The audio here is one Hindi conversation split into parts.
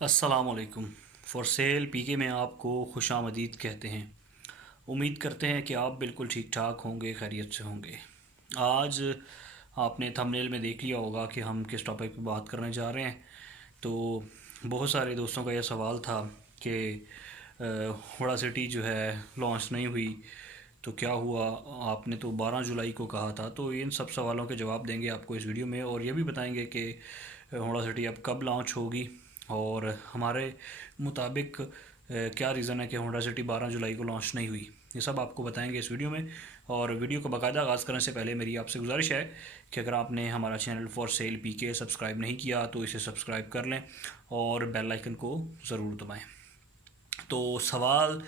अस्सलामुअलैकुम। फ़ॉर सेल पीके में आपको खुशामदीद कहते हैं। उम्मीद करते हैं कि आप बिल्कुल ठीक ठाक होंगे, खैरियत से होंगे। आज आपने थंबनेल में देख लिया होगा कि हम किस टॉपिक पे बात करने जा रहे हैं। तो बहुत सारे दोस्तों का यह सवाल था कि हुडा सिटी जो है लॉन्च नहीं हुई, तो क्या हुआ। आपने तो 12 जुलाई को कहा था। तो इन सब सवालों के जवाब देंगे आपको इस वीडियो में, और ये भी बताएंगे कि होंडा सिटी अब कब लॉन्च होगी और हमारे मुताबिक क्या रीज़न है कि होंडा सिटी 12 जुलाई को लॉन्च नहीं हुई। ये सब आपको बताएंगे इस वीडियो में। और वीडियो को बाकायदा आगाज़ करने से पहले मेरी आपसे गुजारिश है कि अगर आपने हमारा channel for sale PK subscribe नहीं किया तो इसे सब्सक्राइब कर लें और बेल आइकन को ज़रूर दबाएं। तो सवाल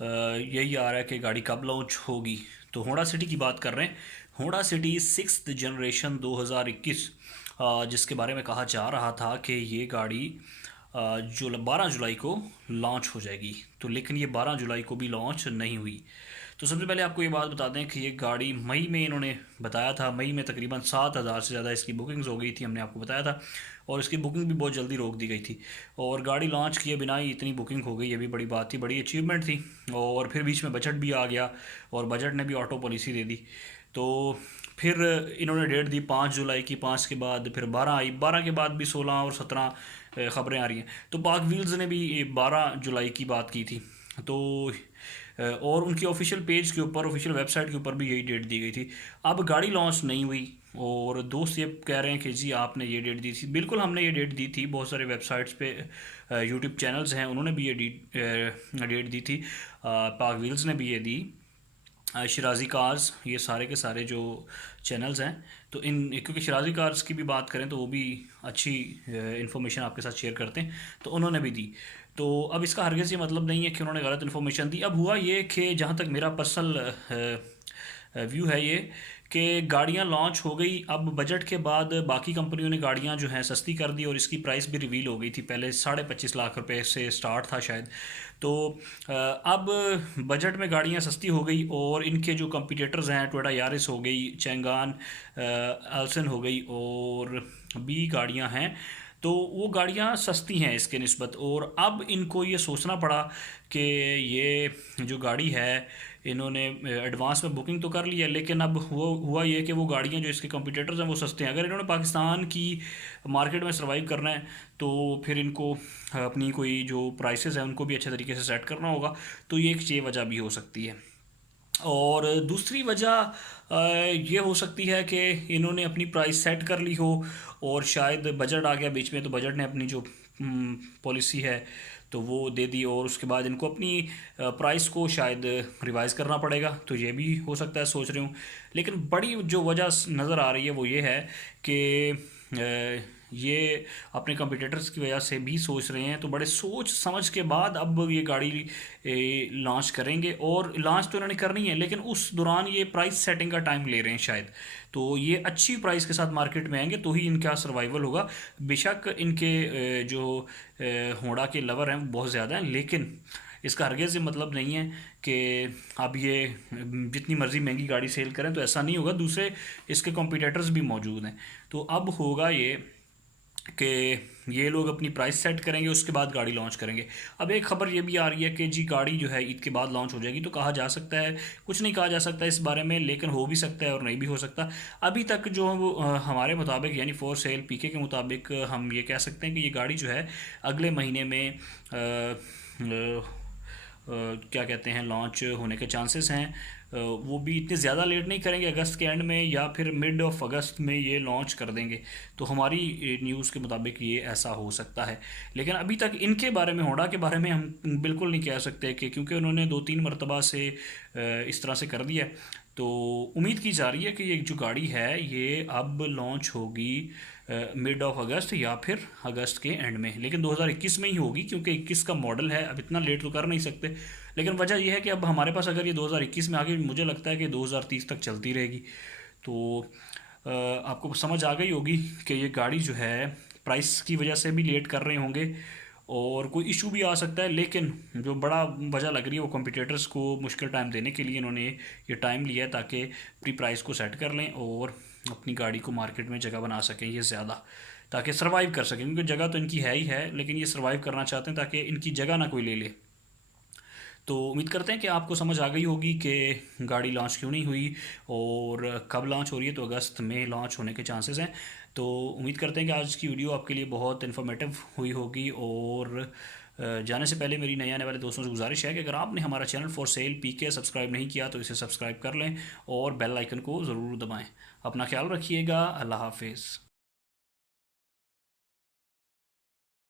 यही आ रहा है कि गाड़ी कब लॉन्च होगी। तो होंडा सिटी की बात कर रहे हैं। होंडा सिटी 6th जनरेशन 2021, जिसके बारे में कहा जा रहा था कि ये गाड़ी जो 12 जुलाई को लॉन्च हो जाएगी, तो लेकिन ये 12 जुलाई को भी लॉन्च नहीं हुई। तो सबसे पहले आपको ये बात बता दें कि ये गाड़ी मई में इन्होंने बताया था। मई में तकरीबन 7,000 से ज़्यादा इसकी बुकिंग्स हो गई थी, हमने आपको बताया था, और इसकी बुकिंग भी बहुत जल्दी रोक दी गई थी। और गाड़ी लॉन्च किए बिना ही इतनी बुकिंग हो गई, ये भी बड़ी बात थी, बड़ी अचीवमेंट थी। और फिर बीच में बजट भी आ गया और बजट ने भी ऑटो पॉलिसी दे दी। तो फिर इन्होंने डेट दी 5 जुलाई की, 5 के बाद फिर 12 आई, 12 के बाद भी 16 और 17 ख़बरें आ रही हैं। तो पाक व्हील्स ने भी 12 जुलाई की बात की थी। तो और उनकी ऑफिशियल पेज के ऊपर, ऑफिशियल वेबसाइट के ऊपर भी यही डेट दी गई थी। अब गाड़ी लॉन्च नहीं हुई और दोस्त ये कह रहे हैं कि जी आपने ये डेट दी थी। बिल्कुल हमने ये डेट दी थी। बहुत सारे वेबसाइट्स पे यूट्यूब चैनल्स हैं, उन्होंने भी ये डेट दी थी। पाक व्हील्स ने भी ये दी, शराजी कार्स, ये सारे के सारे जो चैनल्स हैं। तो इन क्योंकि शराजी कार्स की भी बात करें तो वो भी अच्छी इन्फॉर्मेशन आपके साथ शेयर करते हैं, तो उन्होंने भी दी। तो अब इसका हरगिज़ ये मतलब नहीं है कि उन्होंने गलत इन्फॉर्मेशन दी। अब हुआ ये कि जहाँ तक मेरा पर्सनल व्यू है ये, कि गाड़ियाँ लॉन्च हो गई। अब बजट के बाद बाकी कंपनियों ने गाड़ियाँ जो हैं सस्ती कर दी और इसकी प्राइस भी रिवील हो गई थी। पहले 25.5 लाख रुपए से स्टार्ट था शायद। तो अब बजट में गाड़ियाँ सस्ती हो गई और इनके जो कंपटीटर्स हैं, टोयोटा यारिस हो गई, चैंगान, अल्सन हो गई और भी गाड़ियाँ हैं, तो वो गाड़ियाँ सस्ती हैं इसके निस्बत। और अब इनको ये सोचना पड़ा कि ये जो गाड़ी है, इन्होंने एडवांस में बुकिंग तो कर ली है, लेकिन अब हुआ ये कि वो गाड़ियाँ जो इसके कंपटीटर्स हैं वो सस्ते हैं। अगर इन्होंने पाकिस्तान की मार्केट में सर्वाइव करना है तो फिर इनको अपनी कोई जो प्राइसेस हैं उनको भी अच्छे तरीके से सेट करना होगा। तो ये वजह भी हो सकती है। और दूसरी वजह ये हो सकती है कि इन्होंने अपनी प्राइस सेट कर ली हो और शायद बजट आ गया बीच में, तो बजट ने अपनी जो पॉलिसी है तो वो दे दी और उसके बाद इनको अपनी प्राइस को शायद रिवाइज़ करना पड़ेगा। तो ये भी हो सकता है, सोच रही हूँ। लेकिन बड़ी जो वजह नज़र आ रही है वो ये है कि ये अपने कंपटीटर्स की वजह से भी सोच रहे हैं। तो बड़े सोच समझ के बाद अब ये गाड़ी लॉन्च करेंगे, और लॉन्च तो इन्होंने करनी है लेकिन उस दौरान ये प्राइस सेटिंग का टाइम ले रहे हैं शायद। तो ये अच्छी प्राइस के साथ मार्केट में आएंगे तो ही इनका सर्वाइवल होगा। बेशक इनके जो होंडा के लवर हैं वो बहुत ज़्यादा हैं, लेकिन इसका हरगिज़ ये मतलब नहीं है कि अब ये जितनी मर्ज़ी महंगी गाड़ी सेल करें तो ऐसा नहीं होगा। दूसरे इसके कॉम्पिटिटर्स भी मौजूद हैं। तो अब होगा ये कि ये लोग अपनी प्राइस सेट करेंगे, उसके बाद गाड़ी लॉन्च करेंगे। अब एक खबर ये भी आ रही है कि जी गाड़ी जो है ईद के बाद लॉन्च हो जाएगी। तो कहा जा सकता है, कुछ नहीं कहा जा सकता इस बारे में, लेकिन हो भी सकता है और नहीं भी हो सकता। अभी तक जो हमारे मुताबिक, यानी फॉर सेल पीके के मुताबिक, हम ये कह सकते हैं कि ये गाड़ी जो है अगले महीने में क्या कहते हैं लॉन्च होने के चांसेस हैं। वो भी इतने ज़्यादा लेट नहीं करेंगे, अगस्त के एंड में या फिर मिड ऑफ अगस्त में ये लॉन्च कर देंगे। तो हमारी न्यूज़ के मुताबिक ये ऐसा हो सकता है। लेकिन अभी तक इनके बारे में, होंडा के बारे में हम बिल्कुल नहीं कह सकते कि, क्योंकि उन्होंने 2-3 मरतबा से इस तरह से कर दिया। तो उम्मीद की जा रही है कि ये जो गाड़ी है ये अब लॉन्च होगी मिड ऑफ अगस्त या फिर अगस्त के एंड में, लेकिन 2021 में ही होगी, क्योंकि 21 का मॉडल है। अब इतना लेट तो कर नहीं सकते। लेकिन वजह यह है कि अब हमारे पास अगर ये 2021 में आ गई, मुझे लगता है कि 2030 तक चलती रहेगी। तो आपको समझ आ गई होगी कि ये गाड़ी जो है प्राइस की वजह से भी लेट कर रहे होंगे और कोई इशू भी आ सकता है। लेकिन जो बड़ा वजह लग रही है वो कंपटीटर्स को मुश्किल टाइम देने के लिए इन्होंने ये टाइम लिया है, ताकि अपनी प्राइस को सेट कर लें और अपनी गाड़ी को मार्केट में जगह बना सकें ये ज़्यादा। ताकि सर्वाइव कर सकें, क्योंकि जगह तो इनकी है ही है, लेकिन ये सर्वाइव करना चाहते हैं ताकि इनकी जगह ना कोई ले ले। तो उम्मीद करते हैं कि आपको समझ आ गई होगी कि गाड़ी लॉन्च क्यों नहीं हुई और कब लॉन्च हो रही है। तो अगस्त में लॉन्च होने के चांसेस हैं। तो उम्मीद करते हैं कि आज की वीडियो आपके लिए बहुत इन्फॉर्मेटिव हुई होगी। और जाने से पहले मेरी नए आने वाले दोस्तों से गुजारिश है कि अगर आपने हमारा channel for sale PK subscribe नहीं किया तो इसे सब्सक्राइब कर लें और बेल आइकन को ज़रूर दबाएं। अपना ख्याल रखिएगा। अल्लाह हाफिज़।